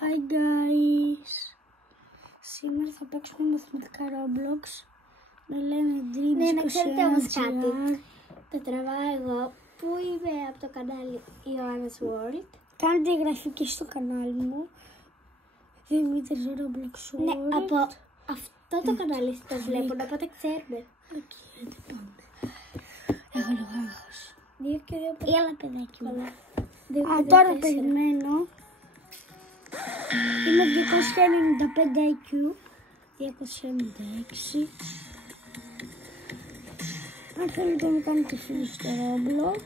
Hi guys! Σήμερα θα παίξουμε μαθηματικά Roblox. Με λένε Dreams. Ναι, να ξέρετε όμως κάτι. Το τραβάω εγώ που είμαι από το κανάλι Ιωάννης World. Κάντε εγγραφή και στο κανάλι μου. Δημήτρης Roblox World. Ναι, από αυτό το κανάλι το βλέπουν, οπότε ξέρουμε. Οκ, πάμε. Έχω λίγο άγχος. 2 και 2 5. Έλα παιδάκι μου. Καλά. Τώρα περιμένω. Είμαι 295 IQ. 296. Αν θέλετε να κάνετε φίλοι στο Roblox.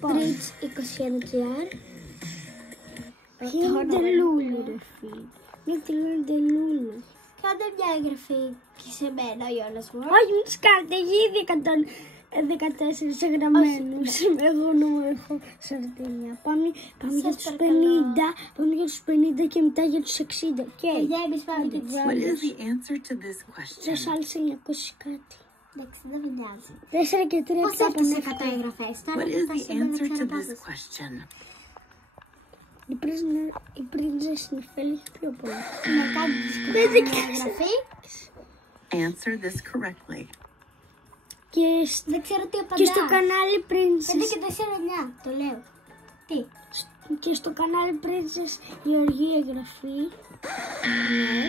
Bridge 21 GR. Ποιοι είναι τελούλου ρε φίλοι. Είναι τελούλου. Κάντε μια εγγραφή και σε μένα, Ιωάννης World. Όχι, μην τους κάνετε, έχει ήδη 14 εγγραμμένους. Εγώ νόμο έχω σαρτίνια. Πάμε για τους 50, πάμε για τους 50 και μετά για τους 60. Για εμείς πάμε και τους What άλλους. is the answer to this question? Τρεις άλλες 900 κάτι. Εντάξει, δεν με νοιάζει. 4 και 3 Πώς πια έφτασε πανέφτω. 100 εγγραφές, τώρα What που is θα the σήμερα answer to ξέρω this πάντως. question? Η πρίζα Σνιφέλ έχει πιο πολλά. Να κάνεις μια εγγραφή. Answer this correctly. Δεν ξέρω τι απαντά. Και στο κανάλι 5 Princess. και 4, 9, το λέω. Τι. Και στο κανάλι Princess Γεωργία εγγραφή. Ναι.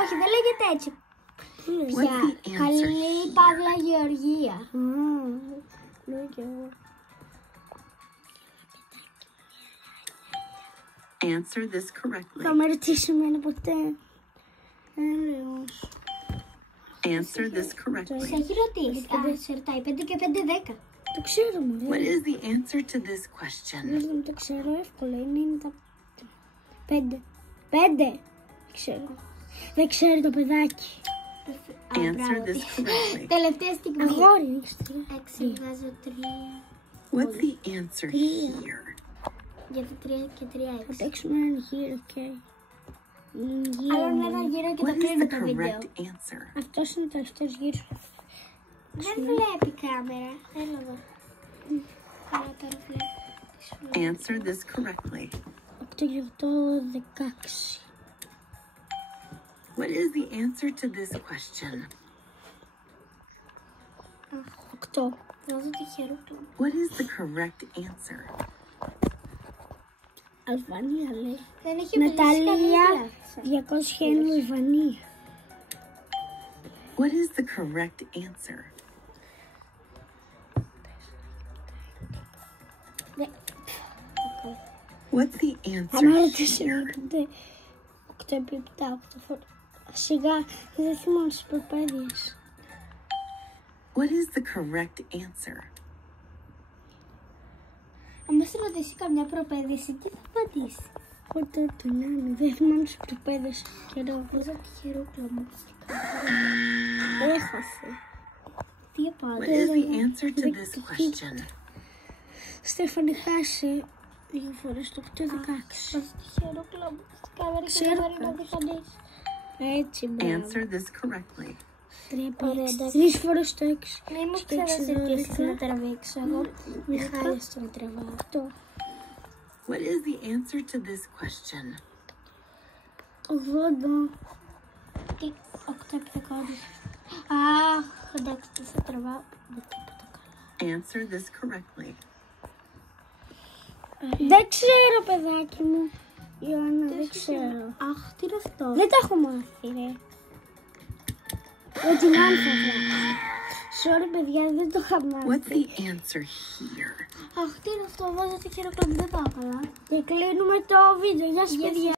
Όχι, δεν λέγεται έτσι. What's Για the answer καλή Παύλα Γεωργία. Λέω και εγώ. Answer this correctly. Θα με ρωτήσει εμένα ποτέ. Λέω. Answer this Σε correctly. έχει ρωτήσει. Α, σε ρωτάει 5 και 5, 10. Το ξέρω μωρέ. What is the answer to this question? Δεν το ξέρω εύκολα. Είναι τα 5. 5. Ξέρω. Δεν ξέρει το παιδάκι. Answer this correctly. Τελευταία στιγμή. Αγόρι. 6 βγάζω 3. What's the answer here? Για το 3 και 3 Θα 6. παίξουμε έναν γύρο, οκ. Άλλον ένα γύρο και το What is κλείνω the το βίντεο. correct answer? Αυτός είναι ο τελευταίος γύρος. Δεν βλέπει κάμερα. Έλα εδώ. Καλά, τώρα βλέπει. Answer this correctly. 8 και 8, 16. What is the answer to this question? 8. Βάζω τυχερό του. What is the correct answer? Αλβανία λέει. Δεν έχει μιλήσει Ναταλία, κανένα. 200 είναι Αλβανία. What is the correct answer? What's the Αν answer ρωτήσει here? 8 επί 7, 8 φορές. Σιγά, δεν θυμάμαι τις προπαίδειες. What is the correct answer? Αν σε ρωτήσει καμιά προπαίδηση, τι θα απαντήσει. Εγώ τώρα το νάνι, δεν θυμάμαι τις προπαίδειες. Καιρό. Βάζω τυχερό κλωμό. Έχασε. Τι What απάντησε. is the answer to this question? Στέφανη, χάσε 2 φορές το 8, 16. Βάζω τυχερό κλωμό. Στην κάμερα και Ξέρω δεν μπορεί να δει κανείς. Έτσι, μπράβο. Answer this correctly. 3 φορές το 6. Μην μου ξαναζητήσει να τραβήξω. Εγώ μη χάλιαστο να τραβάω. 8. What is the answer to this question? 80. Τι, 8 επί 10. Αχ, εντάξει, τι θα τραβάω. Δεν τίποτα καλά. Answer this correctly. Δεν ξέρω, παιδάκι μου. Ιωάννα, δεν ξέρω. Αχ, τι είναι αυτό. Δεν τα έχω μάθει, ρε. Με την άλφα. Sorry, παιδιά, δεν το είχα What's μάθει. the answer here? Αχ, τι είναι αυτό. Βάζω τυχερό κλωμό. Δεν πάω καλά. Και κλείνουμε το βίντεο. Γεια σας, παιδιά.